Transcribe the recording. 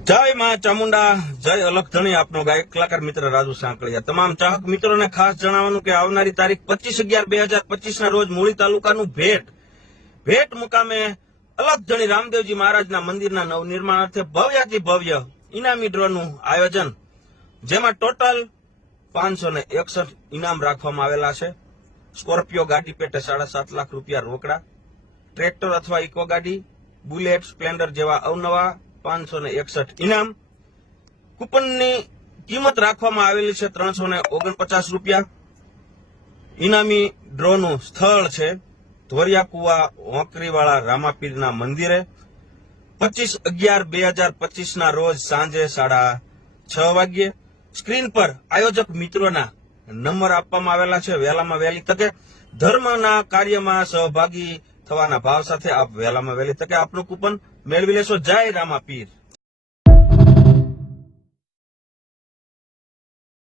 જય માં ચામુંડા, જય અલખધણી. આપનો ગાયક કલાકાર મિત્ર રાજુ સાંકળિયા. તમામ ચાહક મિત્રોને ખાસ જણાવવાનું કે આવનારી તારીખ 25/11/2025 ના રોજ મૂળી તાલુકાનું ભેટ મુકામે અલખધણી રામદેવજી મહારાજના મંદિરના નવનિર્માણ અર્થે ભવ્યાતિ ભવ્ય ઇનામી ડ્રોનું આયોજન, જેમાં ટોટલ 561 ઇનામ રાખવામાં આવેલા છે. સ્કોર્પિયો ગાડી પેટે 7.5 લાખ રૂપિયા રોકડા, ટ્રેક્ટર અથવા ઇકો ગાડી, બુલેટ, સ્પ્લેન્ડર જેવા અવનવા 561 ઇનામ. કૂપનની કિંમત રાખવામાં આવેલી છે 349 રૂપિયા. ઇનામી ડ્રોનું સ્થળ છે ધોરિયાકુવા હોંકરીવાળા રામાપીરના મંદિરે 25/11/2025 ના રોજ સાંજે 6:30 વાગ્યે. સ્ક્રીન પર આયોજક મિત્રોના નંબર આપવામાં આવેલા છે. વહેલામાં વહેલી તકે ધર્મના કાર્યમાં સહભાગી થવાના ભાવ સાથે આપ વહેલામાં વહેલી તકે આપનું કૂપન મેળવી લેશો. જય રામાપીર.